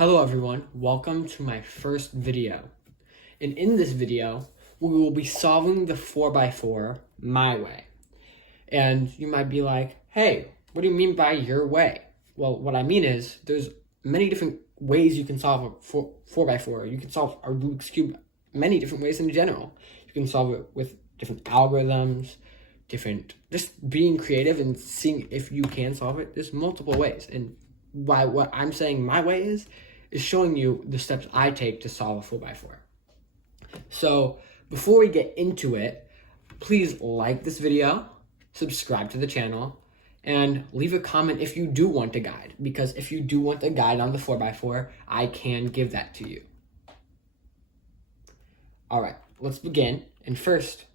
Hello everyone, welcome to my first video. And in this video, we will be solving the 4x4 my way. And you might be like, hey, what do you mean by your way? Well, what I mean is there's many different ways you can solve a 4x4. You can solve a Rubik's Cube many different ways in general. You can solve it with different algorithms, just being creative and seeing if you can solve it. There's multiple ways. And why what I'm saying my way is showing you the steps I take to solve a 4x4. So before we get into it, please like this video, subscribe to the channel, and leave a comment if you do want a guide, because if you do want a guide on the 4x4, I can give that to you. All right, let's begin. And first,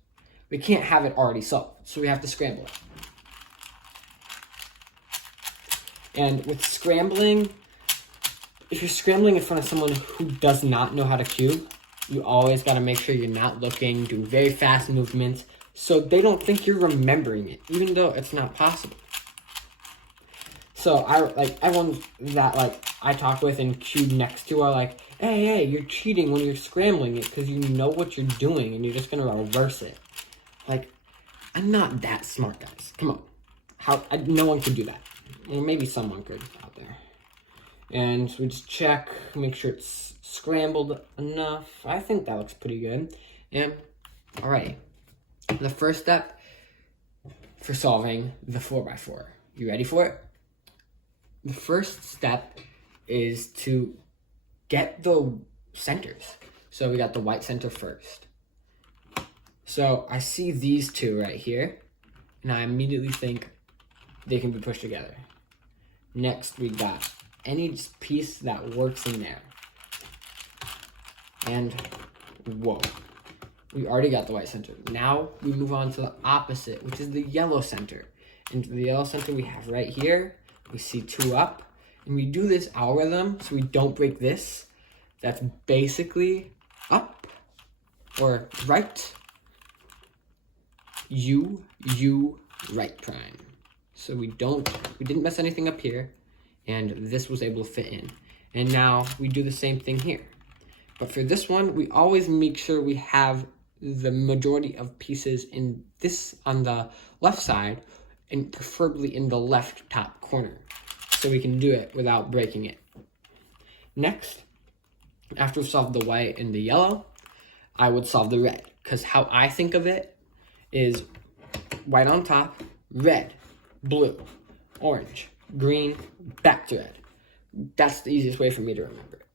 we can't have it already solved, so we have to scramble it. And with scrambling, if you're scrambling in front of someone who does not know how to cube, you always got to make sure you're not looking, do very fast movements, so they don't think you're remembering it, even though it's not possible. So everyone that I talk with and cube next to are like, hey, you're cheating when you're scrambling it because you know what you're doing and you're just gonna reverse it. Like, I'm not that smart, guys. Come on, no one could do that. Well, maybe someone could out there. And we just check, make sure it's scrambled enough. I think that looks pretty good. And all right, the first step for solving the 4x4. You ready for it? The first step is to get the centers. So we got the white center first. So I see these two right here, and I immediately think they can be pushed together. Next, we got any piece that works in there. And whoa, we already got the white center. Now we move on to the opposite, which is the yellow center. And the yellow center we have right here, we see two up, and we do this algorithm so we don't break this. That's basically up or right, U, right prime. So we didn't mess anything up here, and this was able to fit in. And now we do the same thing here. But for this one, we always make sure we have the majority of pieces in this on the left side, and preferably in the left top corner, so we can do it without breaking it. Next, after we've solved the white and the yellow, I would solve the red, because how I think of it is white on top, red, blue, orange, green, back to red. That's the easiest way for me to remember it.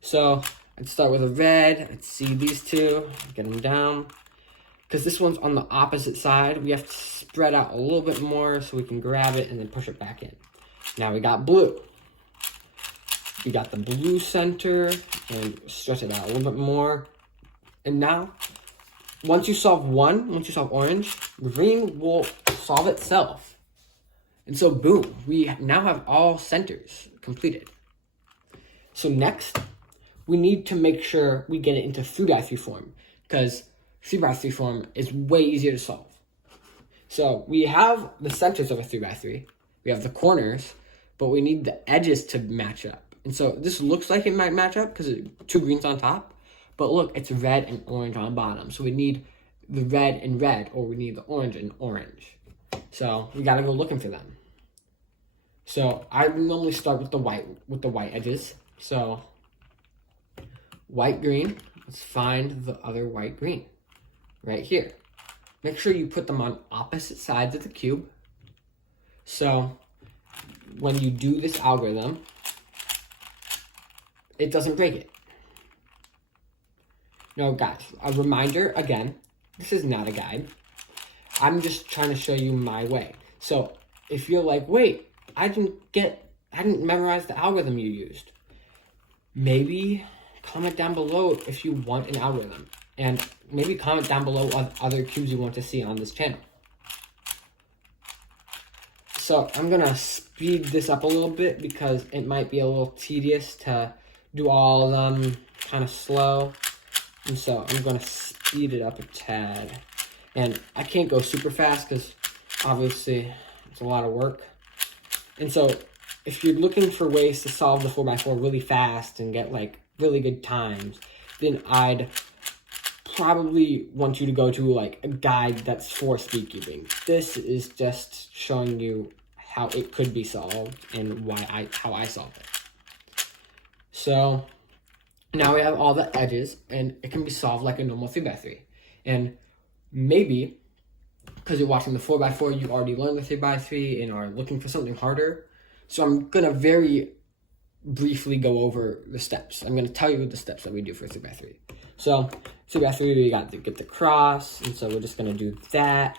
So I'd start with a red, I'd see these two, get them down. Because this one's on the opposite side, we have to spread out a little bit more so we can grab it and then push it back in. Now we got blue. We got the blue center and stretch it out a little bit more. And now, once you solve orange, green will solve itself. And so boom, we now have all centers completed. So next, we need to make sure we get it into 3x3 form, because 3x3 form is way easier to solve. So we have the centers of a 3x3, we have the corners, but we need the edges to match up. And so this looks like it might match up because it's two greens on top, but look, it's red and orange on bottom. So we need the red and red, or we need the orange and orange. So we gotta go looking for them. So I normally start with the white edges. So white, green, let's find the other white, green right here. Make sure you put them on opposite sides of the cube. So when you do this algorithm, it doesn't break it. Now guys, a reminder again, this is not a guide. I'm just trying to show you my way. So if you're like, wait, I didn't memorize the algorithm you used, maybe comment down below if you want an algorithm, and maybe comment down below what other cubes you want to see on this channel. So I'm gonna speed this up a little bit because it might be a little tedious to do all of them kind of slow. And so I'm gonna speed it up a tad. And I can't go super fast because obviously it's a lot of work. And so if you're looking for ways to solve the 4x4 really fast and get like really good times, then I'd probably want you to go to like a guide that's for speed cubing. This is just showing you how it could be solved and how I solve it. So now we have all the edges, and it can be solved like a normal 3x3. And maybe because you're watching the 4x4, you already learned the 3x3 and are looking for something harder. So I'm gonna very briefly go over the steps. I'm gonna tell you the steps that we do for 3x3. So 3x3, we got to get the cross, and so we're just gonna do that.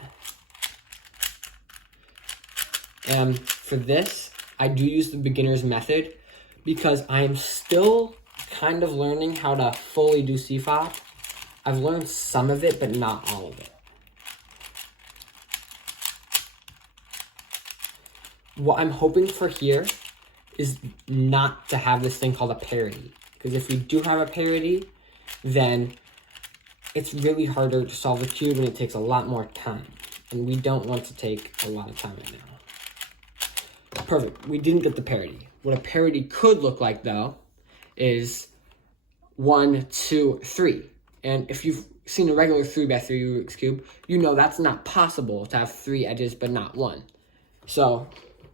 And for this, I do use the beginner's method because I am still kind of learning how to fully do CFOP. I've learned some of it, but not all of it. What I'm hoping for here is not to have this thing called a parity. Because if we do have a parity, then it's really harder to solve the cube and it takes a lot more time. And we don't want to take a lot of time right now. Perfect, we didn't get the parity. What a parity could look like though is 1, 2, 3. And if you've seen a regular 3x3 Rubik's Cube, you know that's not possible to have 3 edges but not 1. So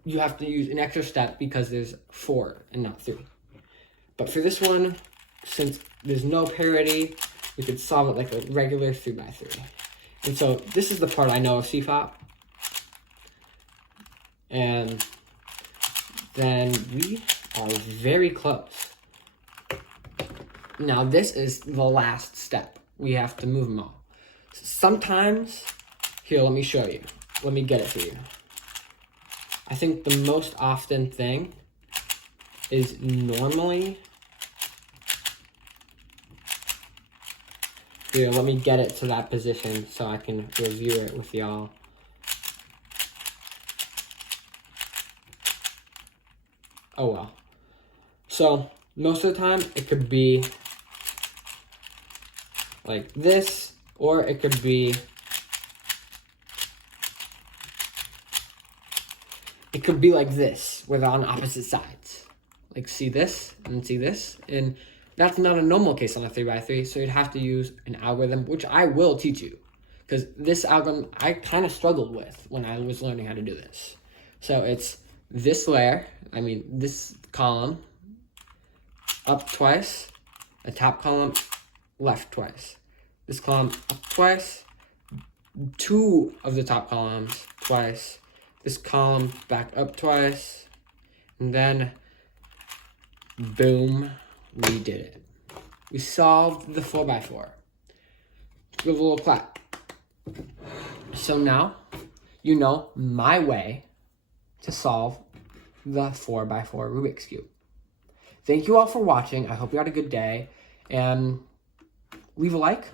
you have to use an extra step because there's 4 and not 3. But for this one, since there's no parity, we could solve it like a regular 3x3. And so this is the part I know of CFOP. And then we are very close. Now this is the last step. We have to move them all. Sometimes, here, let me show you. Let me get it for you. I think the most often thing is normally, here, let me get it to that position so I can review it with y'all. Oh well. So most of the time it could be like this, or it could be like this, where they're on opposite sides. Like see this and see this, and that's not a normal case on a 3x3, so you'd have to use an algorithm, which I will teach you, because this algorithm I kind of struggled with when I was learning how to do this. So it's this layer, this column, up twice, a top column, left twice. This column up twice, 2 of the top columns twice, this column back up twice, and then boom, we did it. We solved the 4x4. Give a little clap. So now you know my way to solve the 4x4 Rubik's Cube. Thank you all for watching. I hope you had a good day, and leave a like,